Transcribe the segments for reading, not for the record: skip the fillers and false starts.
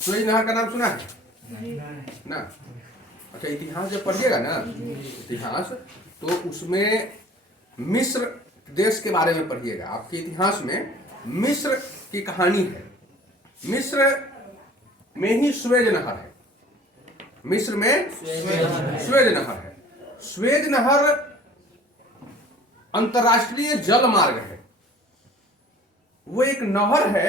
Suez नहर का नाम सुना है ना? अच्छा, इतिहास जब पढ़िएगा ना इतिहास, तो उसमें मिस्र देश के बारे में पढ़िएगा। आपके इतिहास में मिस्र की कहानी है। मिस्र में ही स्वेज नहर है। मिस्र में स्वेज नहर है। स्वेज नहर अंतर्राष्ट्रीय जल मार्ग है। वो एक नहर है।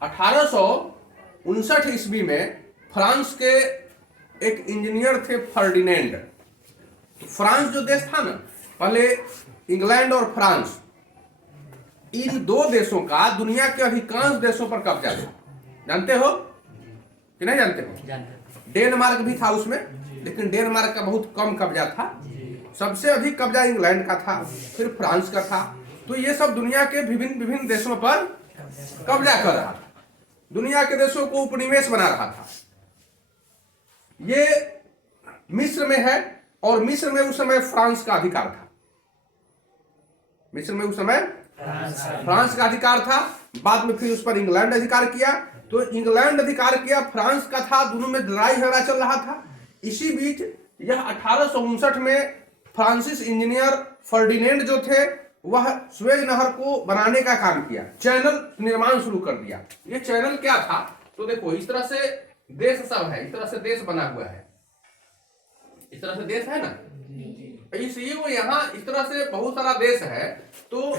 1859 ईस्वी में फ्रांस के एक इंजीनियर थे फर्डिनेंड। तो फ्रांस जो देश था ना, पहले इंग्लैंड और फ्रांस, इन दो देशों का दुनिया के अधिकांश देशों पर कब्जा था। जानते हो कि नहीं जानते हो? डेनमार्क भी था उसमें, लेकिन डेनमार्क का बहुत कम कब्जा था। सबसे अधिक कब्जा इंग्लैंड का था, फिर फ्रांस का था। तो ये सब दुनिया के विभिन्न विभिन्न देशों पर कब्जा कर रहा था, दुनिया के देशों को उपनिवेश बना रहा था। ये मिस्र में है, और मिस्र में उस समय फ्रांस का अधिकार था। मिस्र में उस समय फ्रांस का अधिकार था। बाद में फिर उस पर इंग्लैंड अधिकार किया। तो इंग्लैंड अधिकार किया, फ्रांस का था, दोनों में लड़ाई झगड़ा चल रहा था। इसी बीच यह 1859 में फ्रांसिस इंजीनियर फर्डिनेंड जो थे, वह स्वेज नहर को बनाने का काम किया, चैनल निर्माण शुरू कर दिया। ये चैनल क्या था? तो देखो, इस तरह से देश सब है, इस तरह से देश बना हुआ है, इस तरह से देश है ना, इसलिए वो यहाँ इस तरह से बहुत सारा देश है। तो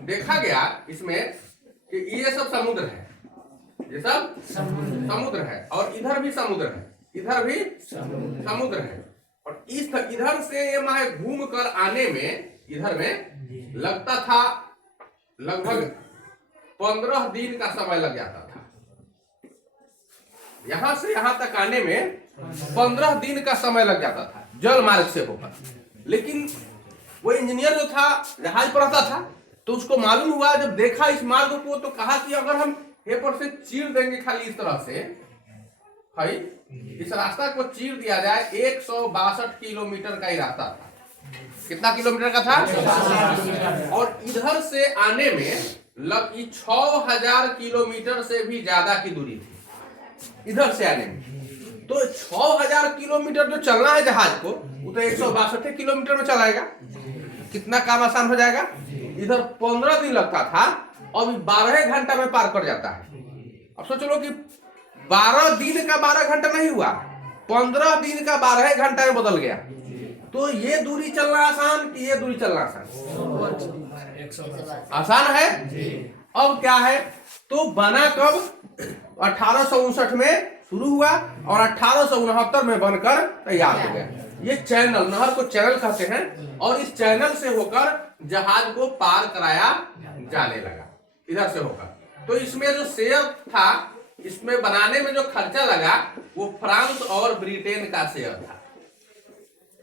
देखा गया इसमें कि ये सब समुद्र है, ये सब समुद्र है, और इधर भी समुद्र है, इधर भी समुद्र है। और इस इधर से ये माहे घूम कर आने में, इधर में लगता था लगभग 15 दिन का समय लग जाता था। यहां से यहां तक आने में 15 दिन का समय लग जाता था जल मार्ग से होकर। लेकिन वो इंजीनियर जो था, जहाज पर रहता था, तो उसको मालूम हुआ, जब देखा इस मार्ग को, तो कहा कि अगर हम ये पर से चीर देंगे खाली इस तरह से, भाई इस रास्ता को चीर दिया जाए, 162 किलोमीटर का ही रास्ता था। कितना किलोमीटर का था? और इधर से आने में 6000 किलोमीटर से भी ज्यादा की दूरी थी इधर से आने में। तो 6000 किलोमीटर जो चलना है जहाज को, वो तो 162 किलोमीटर में चलाएगा। कितना काम आसान हो जाएगा। इधर 15 दिन लगता था, और 12 घंटा में पार कर जाता है। अब सोच लो कि 12 दिन का 12 घंटा नहीं हुआ, 15 दिन का 12 घंटा में बदल गया। तो ये दूरी चलना आसान कि ये दूरी चलना आसान? आसान है। अब क्या है, तो बना कब? 1859 में शुरू हुआ, और 1869 में बनकर तैयार हो गया। ये चैनल, नहर को चैनल कहते हैं, और इस चैनल से होकर जहाज को पार कराया जाने लगा, इधर से होकर। तो इसमें जो शेयर था, इसमें बनाने में जो खर्चा लगा, वो फ्रांस और ब्रिटेन का शेयर था।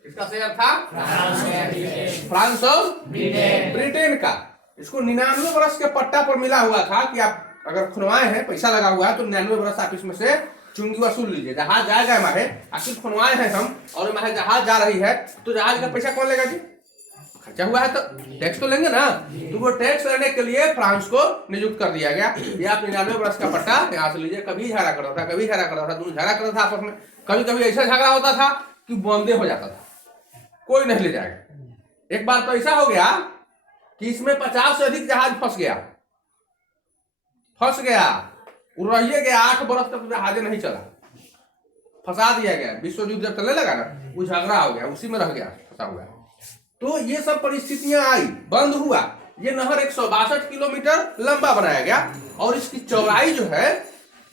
किसका शेयर था? फ्रांस और ब्रिटेन का। इसको 99 वर्ष के पट्टा पर मिला हुआ था कि आप अगर खुनवाए हैं, पैसा लगा हुआ है, तो 99 वर्ष आप इसमें से चुंगी वसूल लीजिए। जहाज जाएगा माहे, आखिर खुनवाए हैं हम, और माहे जहाज जा रही है, तो जहाज का पैसा कौन लेगा जी? खर्चा हुआ है तो टैक्स तो लेंगे ना। तो वो टैक्स लेने के लिए फ्रांस को नियुक्त कर दिया गया। ये आप 99 वर्ष का पट्टा यहाँ से लीजिए। कभी झगड़ा करता था, कभी झगड़ा करता था, दोनों झगड़ा करता था आपस में। कभी कभी ऐसा झगड़ा होता था कि बंदे हो जाता था, कोई नहीं ले जाएगा। एक बार तो ऐसा हो गया कि इसमें 50 से अधिक जहाज फंस गया, रहिए गया। 8 वर्ष तक जहाज नहीं चला, फंसा दिया गया। विश्व युद्ध जब चलने लगा ना, वो झगड़ा हो गया, उसी में रह गया, फंसा हुआ। तो ये सब परिस्थितियां आई, बंद हुआ। ये नहर 162 किलोमीटर लंबा बनाया गया, और इसकी चौड़ाई जो है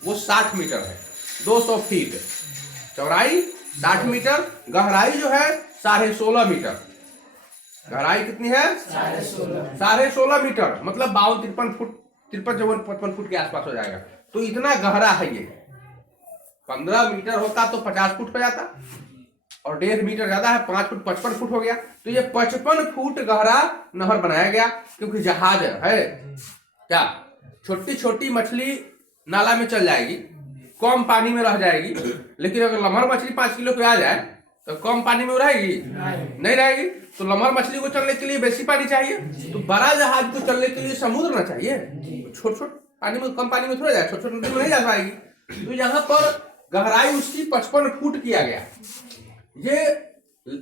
वो 60 मीटर है, 200 फीट चौड़ाई, 60 मीटर। गहराई जो है 16.5 मीटर। गहराई कितनी है? 16.5 मीटर, मतलब 52-53 फुट, 53-54-55 फुट के आसपास हो जाएगा। तो इतना गहरा है ये। 15 मीटर होता तो 50 फुट हो जाता, और 1.5 मीटर ज्यादा है, 5 फुट 55 फुट हो गया। तो ये 55 फुट गहरा नहर बनाया गया, क्योंकि जहाज है क्या, छोटी छोटी मछली नाला में चल जाएगी, कम पानी में रह जाएगी। लेकिन अगर लम्हर मछली 5 किलो पे आ जाए, तो कम पानी में रहेगी? नहीं रहेगी। तो लम्हर मछली को चलने के लिए बेसी पानी चाहिए। तो बड़ा जहाज को चलने के लिए समुद्र ना चाहिए। छोट छोट पानी में, कम पानी में थोड़ा जाए, छोट छोट नदी में नहीं जा पाएगी। तो यहाँ पर गहराई उसकी 55 फुट किया गया। ये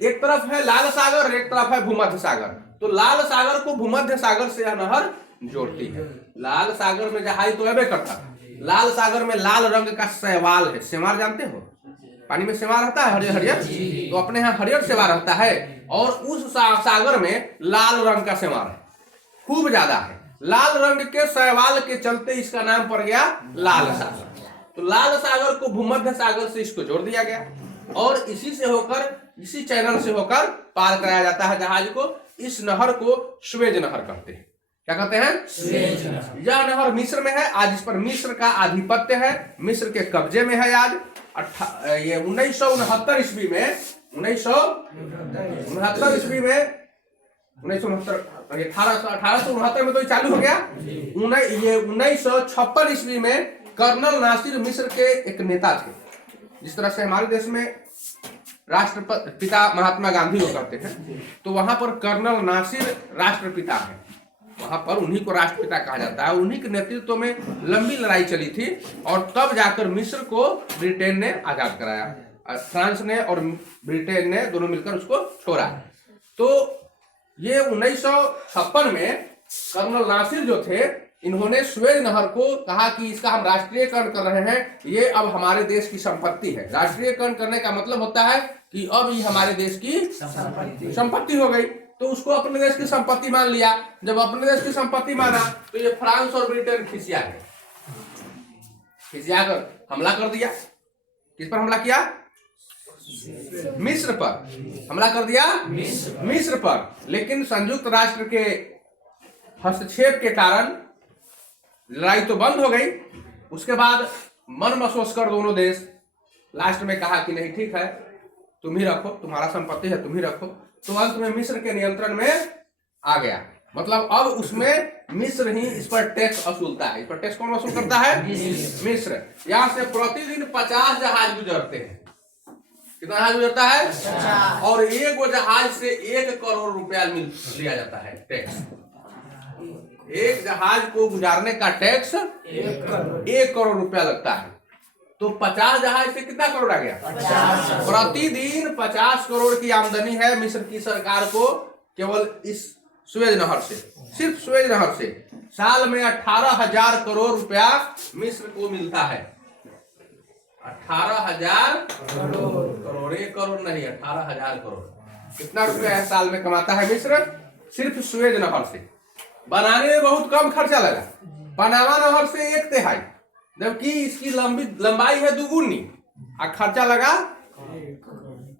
एक तरफ है लाल सागर और एक तरफ है भूमध्य सागर। तो लाल सागर को भूमध्य सागर से यह नहर जोड़ती है। लाल सागर में जहाज तो अबे करता है, लाल सागर में लाल रंग का शैवाल है। सेवार जानते हो, पानी में सेवार रहता है हरियर हरियर, तो अपने यहाँ हरियर सेवार रहता है और उस सागर में लाल रंग का सेवार है, खूब ज्यादा है। लाल रंग के शैवाल के चलते इसका नाम पड़ गया लाल सागर। तो लाल सागर को भूमध्य सागर से इसको जोड़ दिया गया और इसी से होकर, इसी चैनल से होकर पार कराया जाता है जहाज को। इस नहर को स्वेज नहर कहते हैं। क्या कहते हैं? स्वेज नहर। यह नहर मिस्र में है, आज इस पर मिस्र का आधिपत्य है, मिस्र के कब्जे में है आज। ये 1969 ईस्वी में 1969 ईस्वी में 1869 में तो चालू हो गया। ये 1956 ईस्वी में कर्नल नासिर मिस्र के एक नेता थे। जिस तरह से हमारे देश में राष्ट्रपिता महात्मा गांधी को करते हैं, तो वहां पर कर्नल नासिर राष्ट्रपिता है, वहां पर उन्हीं को राष्ट्रपिता कहा जाता है। उन्हीं के नेतृत्व में लंबी लड़ाई चली थी और तब जाकर मिस्र को ब्रिटेन ने आजाद कराया। फ्रांस ने और ब्रिटेन ने दोनों मिलकर उसको छोड़ा। तो ये 1956 में कर्नल नासिर जो थे, इन्होंने स्वेज नहर को कहा कि इसका हम राष्ट्रीयकरण कर रहे हैं, ये अब हमारे देश की संपत्ति है। राष्ट्रीयकरण करने का मतलब होता है कि अब ये हमारे देश की संपत्ति हो गई। तो उसको अपने देश की संपत्ति मान लिया। जब अपने देश की संपत्ति माना तो ये फ्रांस और ब्रिटेन खिसिया कर हमला कर दिया। किस पर हमला किया? मिस्र पर हमला कर दिया, मिस्र पर। लेकिन संयुक्त राष्ट्र के हस्तक्षेप के कारण लड़ाई तो बंद हो गई। उसके बाद मन महसूस कर दोनों देश लास्ट में कहा कि नहीं ठीक है, तुम ही रखो, तुम्हारा संपत्ति है, तुम ही रखो। तो अंत में मिस्र के नियंत्रण में आ गया। मतलब अब उसमें मिस्र ही इस पर टैक्स वसूलता है। इस पर टैक्स कौन वसूल करता है? मिस्र। यहाँ से प्रतिदिन 50 जहाज गुजरते हैं। कितना जहाज गुजरता है? 50। और एक वो जहाज से 1 करोड़ रुपया लिया जाता है टैक्स। एक जहाज को गुजारने का टैक्स 1 करोड़ रुपया लगता है। तो 50 जहाज से कितना करोड़ आ गया? 50। प्रतिदिन 50 करोड़ की आमदनी है मिस्र की सरकार को, केवल इस स्वेज नहर से, सिर्फ स्वेज नहर से। साल में 18,000 करोड़ रुपया मिस्र को मिलता है। 18,000 करोड़, 1 करोड़ नहीं, 18,000 करोड़। कितना रुपया साल में कमाता है मिस्र? सिर्फ स्वेज नहर से। बनाने में बहुत कम खर्चा लगा, पनामा नहर से 1/3, जबकि इसकी लंबाई है 2 और खर्चा लगा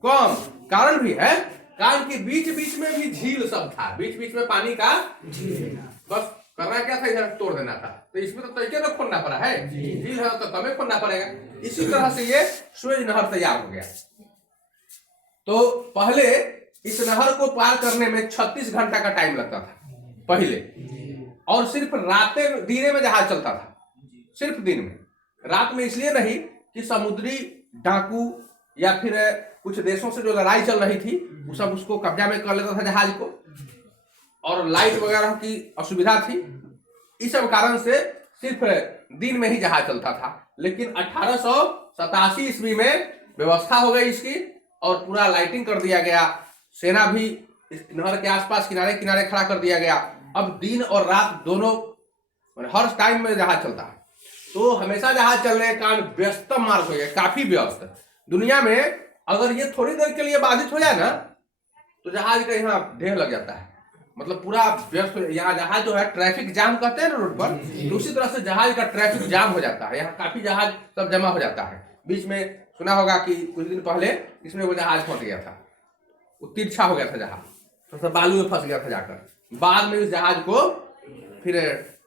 कम। कारण भी है, कारण कि बीच बीच में भी झील सब था, बीच बीच में पानी का झील। बस करना क्या था, इधर तोड़ देना था। तो इसमें तो तरीके तो खोलना पड़ा है, झील है तो कम खोलना पड़ेगा। इसी तरह से ये स्वेज नहर तैयार हो गया। तो पहले इस नहर को पार करने में 36 घंटा का टाइम लगता था पहले, और सिर्फ रातें दिने में जहाज चलता था, सिर्फ दिन में। रात में इसलिए नहीं कि समुद्री डाकू या फिर कुछ देशों से जो लड़ाई चल रही थी वो सब उसको कब्जा में कर लेता था जहाज को, और लाइट वगैरह की असुविधा थी। इस सब कारण से सिर्फ दिन में ही जहाज चलता था। लेकिन 1887 ईस्वी में व्यवस्था हो गई इसकी और पूरा लाइटिंग कर दिया गया। सेना भी इस नहर के आसपास किनारे किनारे खड़ा कर दिया गया। अब दिन और रात दोनों हर टाइम में जहाज चलता है। तो हमेशा जहाज चलने के कारण व्यस्तम मार्ग हो गया, काफी व्यस्त। दुनिया में अगर ये थोड़ी देर के लिए बाधित हो जाए ना तो जहाज का यहाँ ढेर लग जाता है, मतलब पूरा व्यस्त। यहाँ जहाज जो है ट्रैफिक जाम कहते हैं ना रोड पर, तो उसी तरह से जहाज का ट्रैफिक जाम हो जाता है। यहाँ काफी जहाज सब जमा हो जाता है। बीच में सुना होगा कि कुछ दिन पहले इसमें वो जहाज फंस गया था, वो तिरछा हो गया था जहाज, तो सब बालू में फंस गया था जाकर। बाद में इस जहाज को फिर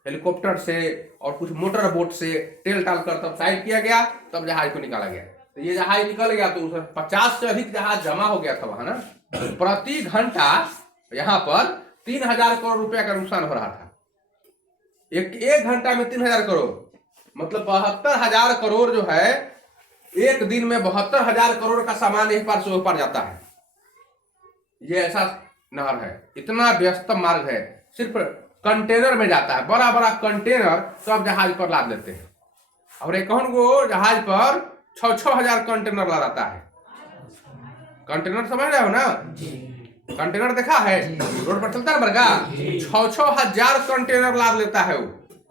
हेलीकॉप्टर से और कुछ मोटर बोट से टेल टाल कर तब साइड किया गया, तब जहाज को निकाला गया। तो ये जहाज निकल गया तो उसमें 50 से अधिक जहाज जमा हो गया था वहां ना। प्रति घंटा यहाँ पर 3,000 करोड़ रुपया का नुकसान हो रहा था। एक घंटा में 3,000 करोड़, मतलब 72,000 करोड़ जो है एक दिन में 72,000 करोड़ का सामान एक पार से उस पार जाता है। ये ऐसा नहर है, इतना व्यस्त मार्ग है। सिर्फ कंटेनर में जाता है, बड़ा बड़ा कंटेनर सब जहाज पर लाद लेते हैं। और एक को जहाज पर 6,000 कंटेनर लगाता है। कंटेनर समझ रहे हो ना? कंटेनर देखा है, रोड पर चलता है बरगा, 6,000 कंटेनर लाद लेता है वो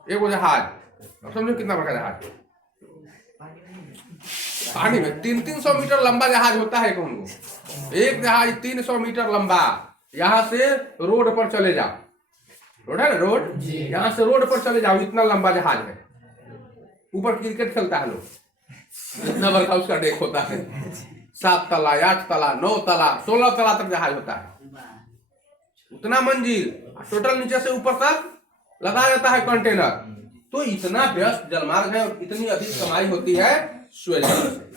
एक जहाज। समझो कितना बड़ा जहाज, पानी में 300 मीटर लंबा जहाज होता है। एक जहाज 300 मीटर लंबा। यहाँ से रोड पर चले जाओ, रोड है ना, रोड, यहाँ से रोड पर चले जाओ, इतना लंबा जहाज है। ऊपर क्रिकेट खेलता है लोग, इतना बड़ा उसका डेक होता है। 7 तला, 8 तला, 9 तला, 16 तला तक जहाज होता है। उतना मंजिल, टोटल नीचे से ऊपर तक लगा जाता है कंटेनर। तो इतना व्यस्त जलमार्ग है और इतनी अधिक कमाई होती है सुएज से।